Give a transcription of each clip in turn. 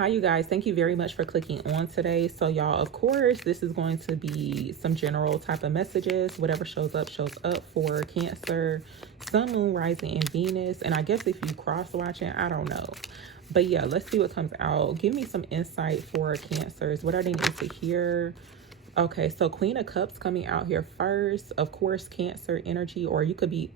Hi, you guys. Thank you very much for clicking on today. So, y'all, of course, this is going to be some general type of messages. Whatever shows up for Cancer, Sun, Moon, Rising, and Venus. And I guess if you cross watching, I don't know. But yeah, let's see what comes out. Give me some insight for Cancers. What are they need to hear? Okay, so Queen of Cups coming out here first. Of course, Cancer energy, or you could be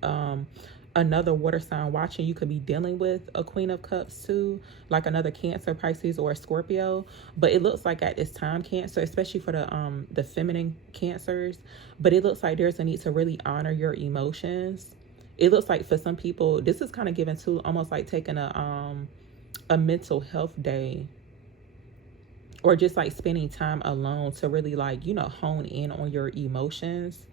another water sign watching. You could be dealing with a Queen of Cups too, like another Cancer, Pisces, or a Scorpio. But it looks like at this time, Cancer, especially for the feminine Cancers, but it looks like there's a need to really honor your emotions. It looks like for some people, this is kind of given to almost like taking a mental health day, or just like spending time alone to really like, hone in on your emotions.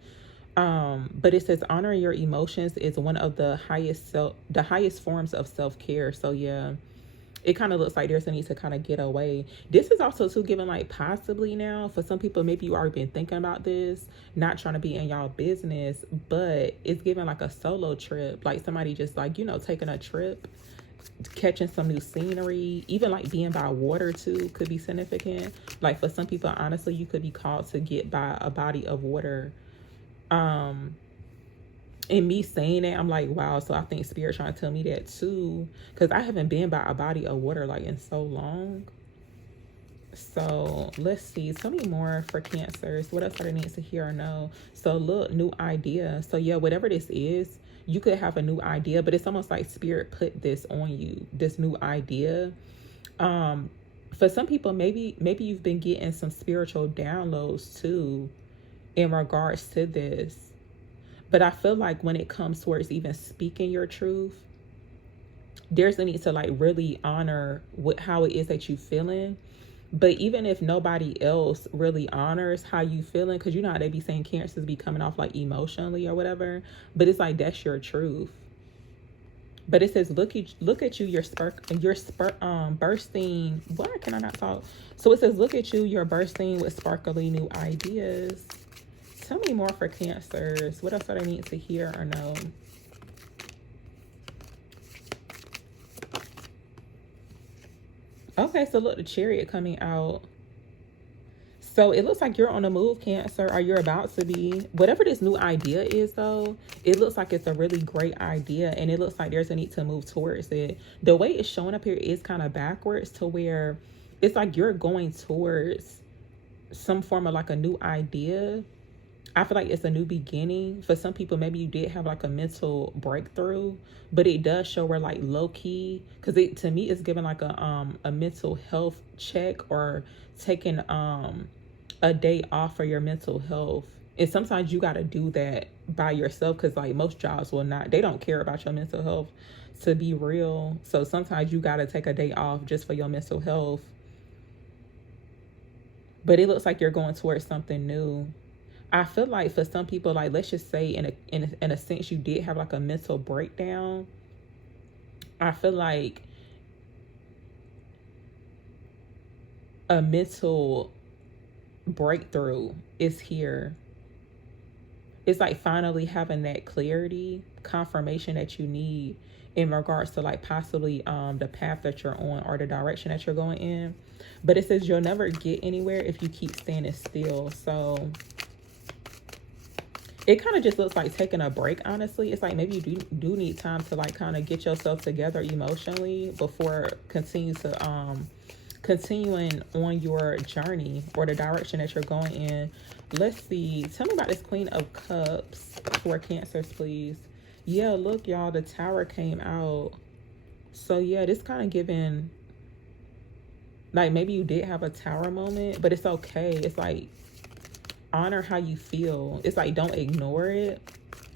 But it says honoring your emotions is one of the highest forms of self-care. So yeah, it kind of looks like there's a need to kind of get away. This is also too given like possibly now for some people, maybe you already been thinking about this, not trying to be in y'all business, but it's given like a solo trip, like somebody just like, taking a trip, catching some new scenery, even like being by water too could be significant. Like for some people, honestly, you could be called to get by a body of water. And me saying that, I'm like, wow. So I think Spirit trying to tell me that too, because I haven't been by a body of water like in so long. So let's see. Tell me more for Cancers. What else are they need to hear or know? So look, new idea. So yeah, whatever this is, you could have a new idea, but it's almost like Spirit put this on you, this new idea. For some people, maybe you've been getting some spiritual downloads too in regards to this. But I feel like when it comes towards even speaking your truth, there's a need to like really honor how it is that you feeling. But even if nobody else really honors how you feeling, because you know how they be saying Cancers be coming off like emotionally or whatever, but it's like that's your truth. But it says look at you, bursting. Why can I not talk? So it says look at you, you're bursting with sparkly new ideas. Tell me more for Cancers. What else do I need to hear or know? Okay, so look, the Chariot coming out. So it looks like you're on the move, Cancer, or you're about to be. Whatever this new idea is, though, it looks like it's a really great idea, and it looks like there's a need to move towards it. The way it's showing up here is kind of backwards to where it's like you're going towards some form of like a new idea. I feel like it's a new beginning. For some people, maybe you did have like a mental breakthrough, but it does show where like low key, because it to me it's giving like a mental health check, or taking a day off for your mental health. And sometimes you got to do that by yourself, because like most jobs will not, they don't care about your mental health, to be real. So sometimes you got to take a day off just for your mental health. But it looks like you're going towards something new. I feel like for some people, like let's just say in a sense you did have like a mental breakdown. I feel like a mental breakthrough is here. It's like finally having that clarity, confirmation that you need in regards to like possibly the path that you're on or the direction that you're going in. But it says you'll never get anywhere if you keep standing still. So it kind of just looks like taking a break, honestly. It's like maybe you do need time to like kind of get yourself together emotionally before continuing on your journey or the direction that you're going in. Let's see. Tell me about this Queen of Cups for Cancers, please. Yeah, look, y'all, the Tower came out. So yeah, this kind of giving like maybe you did have a Tower moment, but it's okay. It's like honor how you feel. It's like don't ignore it,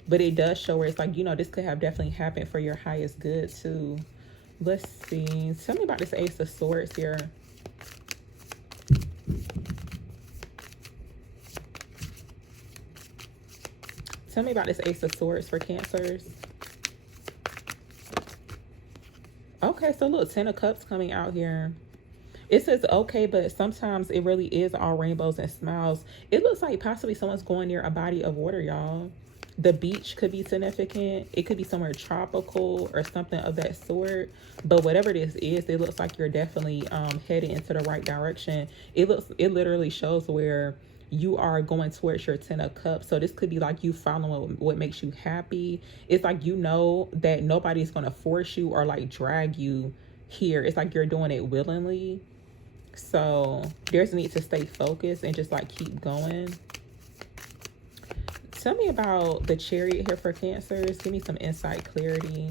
but it does show where it's like, this could have definitely happened for your highest good too. Let's see. Tell me about this Ace of Swords here. Tell me about this Ace of Swords for Cancers. Okay, so look, 10 of Cups coming out here. It says, okay, but sometimes it really is all rainbows and smiles. It looks like possibly someone's going near a body of water, y'all. The beach could be significant. It could be somewhere tropical or something of that sort. But whatever this is, it looks like you're definitely heading into the right direction. It literally shows where you are going towards your 10 of cups. So this could be like you following what makes you happy. It's like you know that nobody's going to force you or like drag you here. It's like you're doing it willingly. So there's a need to stay focused and just like keep going. Tell me about the Chariot here for Cancers. Give me some insight, clarity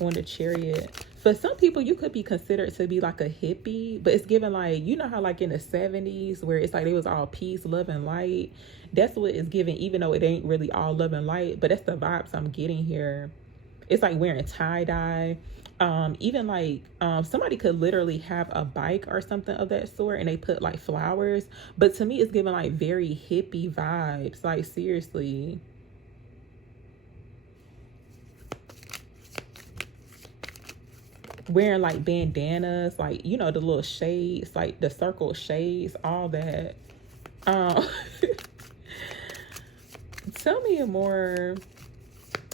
on the Chariot. For some people, you could be considered to be like a hippie, but it's given like, you know how like in the 70s where it's like it was all peace, love, and light. That's what it's given, even though it ain't really all love and light, but that's the vibes I'm getting here. It's like wearing tie-dye. Even like somebody could literally have a bike or something of that sort and they put like flowers, but to me it's giving like very hippie vibes, like seriously. Wearing like bandanas, like, you know, the little shades, like the circle shades, all that. um Tell me more.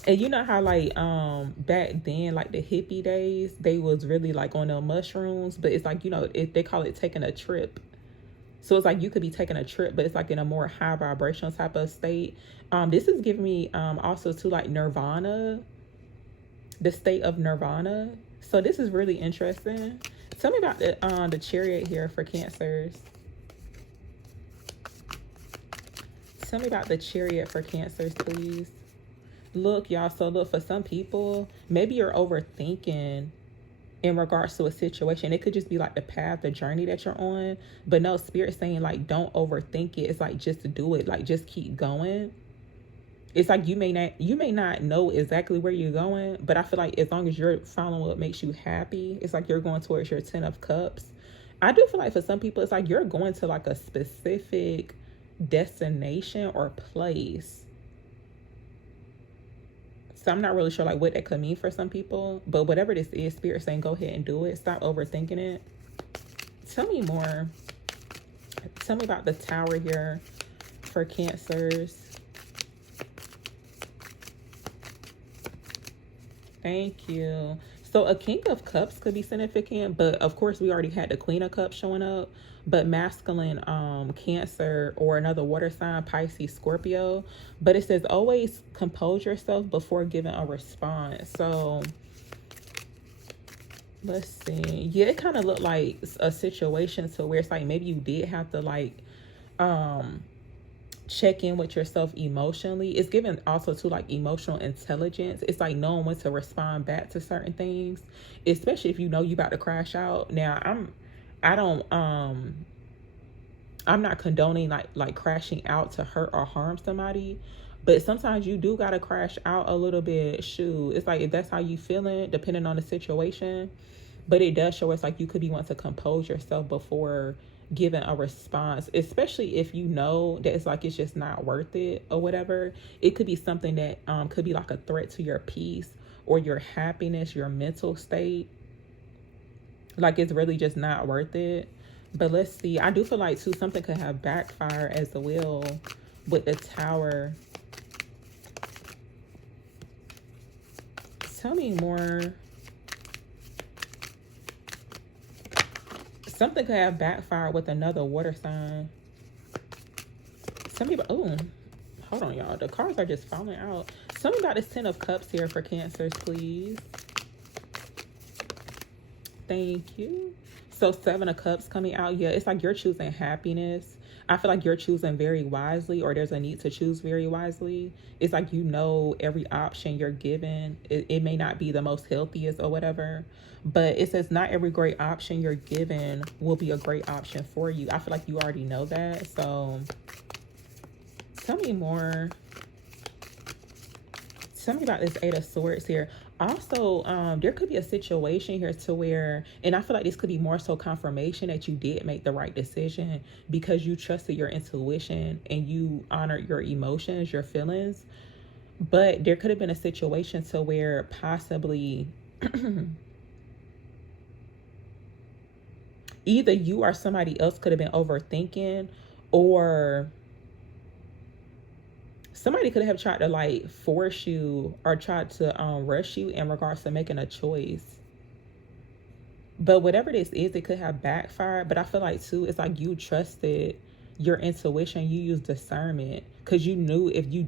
And you know how like back then, like the hippie days, they was really like on the mushrooms, but it's like, you know, they call it taking a trip. So it's like you could be taking a trip, but it's like in a more high vibrational type of state. This is giving me also to like nirvana, the state of nirvana. So this is really interesting. Tell me about the Chariot here for Cancers. Tell me about the Chariot for Cancers, please. Look, y'all, so look, for some people, maybe you're overthinking in regards to a situation. It could just be like the path, the journey that you're on. But no, Spirit saying like, don't overthink it. It's like, just do it. Like, just keep going. It's like you may not know exactly where you're going, but I feel like as long as you're following what makes you happy, it's like you're going towards your 10 of cups. I do feel like for some people, it's like you're going to like a specific destination or place. So I'm not really sure like what that could mean for some people, but whatever this is, Spirit saying go ahead and do it. Stop overthinking it. Tell me more. Tell me about the Tower here for Cancers. Thank you. So a King of Cups could be significant, but of course we already had the Queen of Cups showing up. But masculine, Cancer, or another water sign, Pisces, Scorpio. But it says always compose yourself before giving a response. So let's see. Yeah, it kind of looked like a situation to where it's like maybe you did have to like check in with yourself emotionally. It's given also to like emotional intelligence. It's like knowing when to respond back to certain things, especially if you know you about to crash out. Now I'm not condoning like crashing out to hurt or harm somebody, but sometimes you do gotta crash out a little bit. Shoot, it's like if that's how you feeling, depending on the situation. But it does show us like you could be wanting to compose yourself before giving a response, especially if you know that it's just not worth it or whatever. It could be something that could be like a threat to your peace or your happiness, your mental state. Like it's really just not worth it. But let's see. I do feel like too something could have backfire as well with the Tower. Tell me more. Something could have backfired with another water sign. Some people, oh, hold on, y'all. The cards are just falling out. Tell me about this 10 of Cups here for Cancers, please. Thank you. So 7 of Cups coming out. Yeah, it's like you're choosing happiness. I feel like you're choosing very wisely, or there's a need to choose very wisely. It's like you know every option you're given. It may not be the most healthiest or whatever, but it says not every great option you're given will be a great option for you. I feel like you already know that. So tell me more. Tell me about this 8 of Swords here. Also, there could be a situation here to where, and I feel like this could be more so confirmation that you did make the right decision because you trusted your intuition and you honored your emotions, your feelings. But there could have been a situation to where possibly either you or somebody else could have been overthinking, or somebody could have tried to like force you or tried to rush you in regards to making a choice. But whatever this is, it could have backfired. But I feel like too, it's like you trusted your intuition, you used discernment, because you knew if you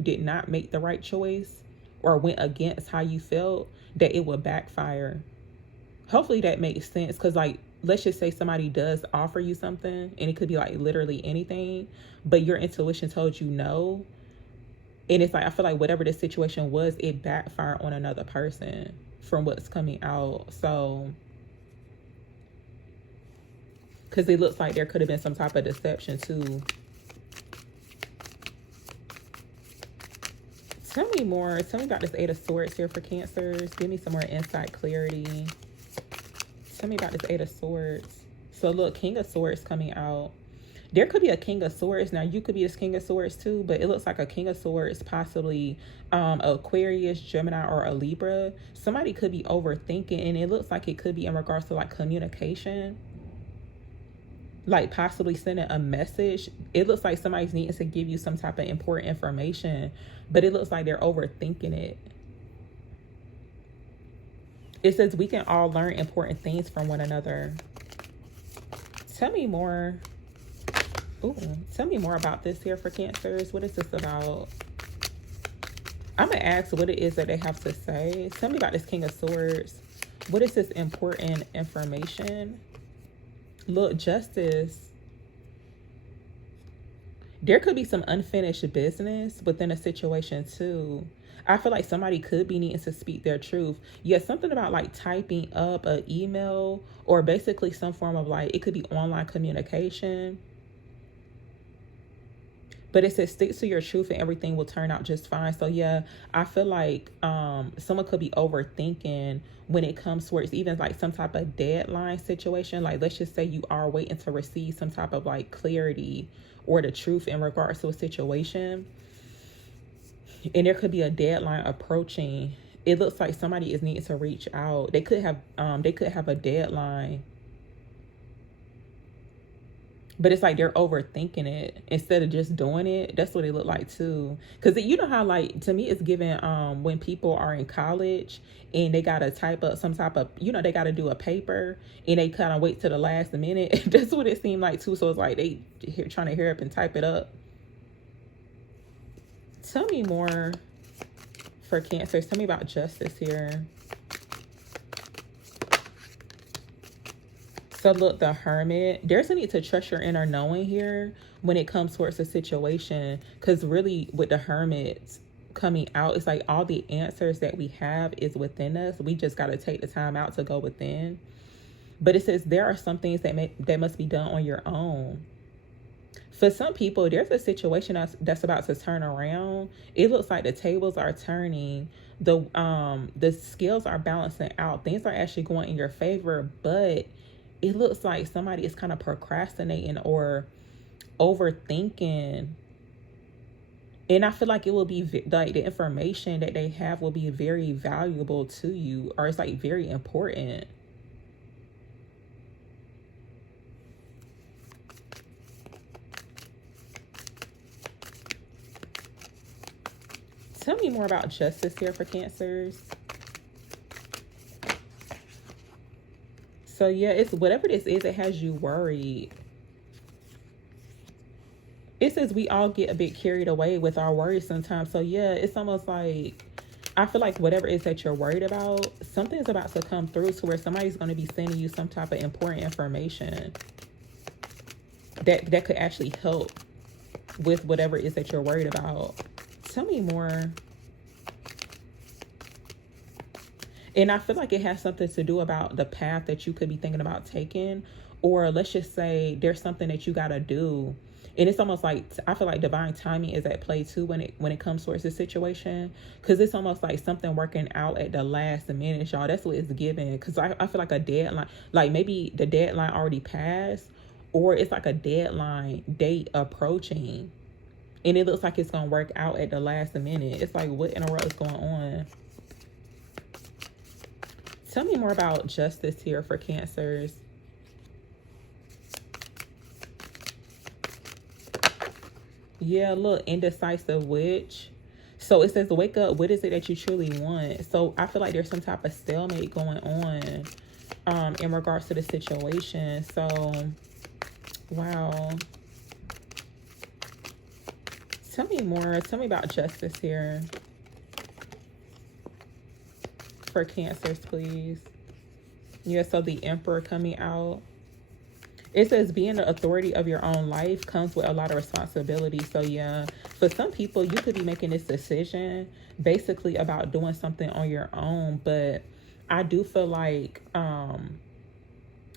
did not make the right choice or went against how you felt, that it would backfire. Hopefully that makes sense, because like, let's just say somebody does offer you something, and it could be like literally anything, but your intuition told you no. And it's like, I feel like whatever the situation was, it backfired on another person from what's coming out. So, because it looks like there could have been some type of deception too. Tell me more. Tell me about this Eight of Swords here for Cancers. Give me some more insight, clarity. Tell me about this Eight of Swords. So look, King of Swords coming out. There could be a King of Swords. Now, you could be this King of Swords too, but it looks like a King of Swords, possibly Aquarius, Gemini, or a Libra. Somebody could be overthinking, and it looks like it could be in regards to like communication. Like possibly sending a message. It looks like somebody's needing to give you some type of important information, but it looks like they're overthinking it. It says we can all learn important things from one another. Tell me more. Ooh, tell me more about this here for Cancers. What is this about? I'm going to ask what it is that they have to say. Tell me about this King of Swords. What is this important information? Look, Justice. There could be some unfinished business within a situation too. I feel like somebody could be needing to speak their truth. Yes, something about like typing up an email, or basically some form of like, it could be online communication. But it says stick to your truth and everything will turn out just fine. So yeah, I feel like someone could be overthinking when it comes towards even like some type of deadline situation. Like, let's just say you are waiting to receive some type of like clarity or the truth in regards to a situation. And there could be a deadline approaching. It looks like somebody is needing to reach out. They could have a deadline. But it's like they're overthinking it instead of just doing it. That's what it looked like too. Because you know how, like, to me, it's given when people are in college and they got to type up some type of, you know, they got to do a paper and they kind of wait till the last minute. That's what it seemed like too. So it's like they trying to hurry up and type it up. Tell me more for Cancers. Tell me about Justice here. So look, the Hermit, there's a need to trust your inner knowing here when it comes towards a situation. Because really with the Hermit coming out, it's like all the answers that we have is within us. We just got to take the time out to go within. But it says there are some things that must be done on your own. For some people, there's a situation that's about to turn around. It looks like the tables are turning. The scales are balancing out. Things are actually going in your favor, but it looks like somebody is kind of procrastinating or overthinking. And I feel like it will be like the information that they have will be very valuable to you, or it's like very important. Tell me more about Justice here for Cancers. So yeah, it's whatever this is, it has you worried. It says we all get a bit carried away with our worries sometimes. So yeah, it's almost like, I feel like whatever it is that you're worried about, something's about to come through to where somebody's going to be sending you some type of important information that could actually help with whatever it is that you're worried about. Tell me more. And I feel like it has something to do about the path that you could be thinking about taking. Or let's just say there's something that you got to do. And it's almost like, I feel like divine timing is at play too when it comes towards this situation. Because it's almost like something working out at the last minute, y'all. That's what it's given. Because I feel like a deadline, like maybe the deadline already passed. Or it's like a deadline date approaching. And it looks like it's going to work out at the last minute. It's like, what in the world is going on? Tell me more about Justice here for Yeah, look, indecisive witch. So it says, wake up. What is it that you truly want? So I feel like there's some type of stalemate going on in regards to the situation. So, wow. Tell me more. Tell me about justice here for Cancers, please. Yeah, so the Emperor coming out. It says being the authority of your own life comes with a lot of responsibility. So yeah, for some people, you could be making this decision basically about doing something on your own. But I do feel like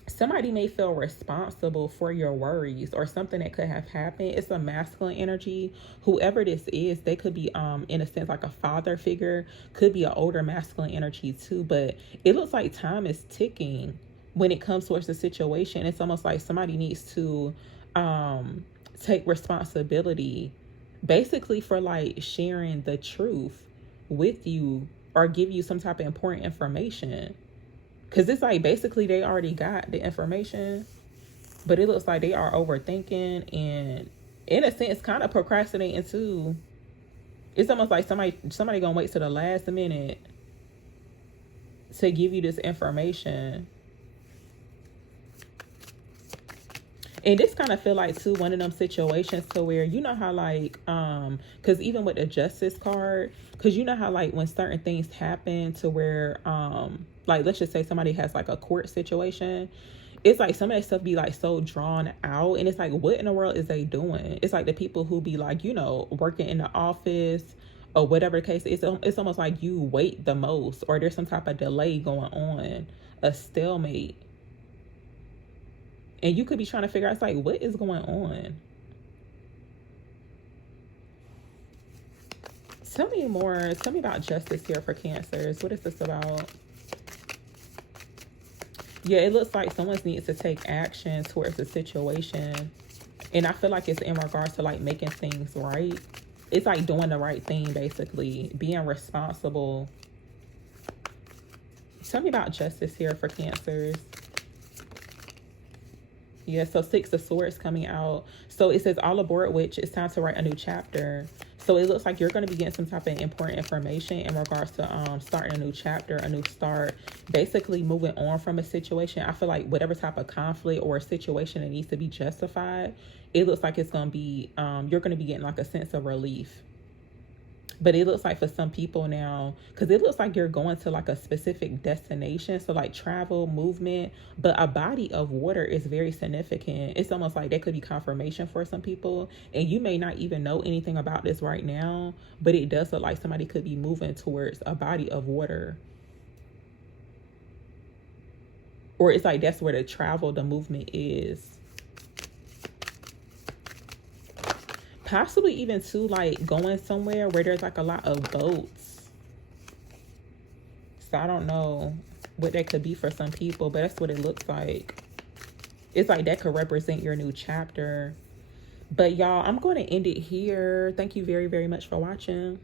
somebody may feel responsible for your worries or something that could have happened. It's a masculine energy. Whoever this is, they could be in a sense like a father figure, could be an older masculine energy too. But it looks like time is ticking when it comes towards the situation. It's almost like somebody needs to take responsibility basically for like sharing the truth with you or give you some type of important information. Because it's like basically they already got the information, but it looks like they are overthinking and in a sense kind of procrastinating too. It's almost like somebody gonna wait to the last minute to give you this information. And this kind of feel like too one of them situations to where, you know how like because even with the Justice card, because you know how like when certain things happen to where like let's just say somebody has like a court situation, it's like some of that stuff be like so drawn out, and it's like what in the world is they doing? It's like the people who be like, you know, working in the office or whatever the case is. It's almost like you wait the most, or there's some type of delay going on, a stalemate. And you could be trying to figure out, it's like, what is going on? Tell me more. Tell me about justice here for Cancers. What is this about? Yeah, it looks like someone needs to take action towards the situation. And I feel like it's in regards to like making things right. It's like doing the right thing, basically. Being responsible. Tell me about justice here for Cancers. Yeah, so 6 of Swords coming out. So it says, all aboard, witch. It's time to write a new chapter. So it looks like you're going to be getting some type of important information in regards to starting a new chapter, a new start, basically moving on from a situation. I feel like whatever type of conflict or a situation that needs to be justified, it looks like it's going to be, you're going to be getting like a sense of relief. But it looks like for some people now, because it looks like you're going to like a specific destination. So like travel, movement, but a body of water is very significant. It's almost like that could be confirmation for some people. And you may not even know anything about this right now, but it does look like somebody could be moving towards a body of water. Or it's like that's where the travel, the movement is. Possibly even too, like going somewhere where there's like a lot of boats. So I don't know what that could be for some people, but that's what it looks like. It's like that could represent your new chapter. But y'all, I'm going to end it here. Thank you very, very much for watching.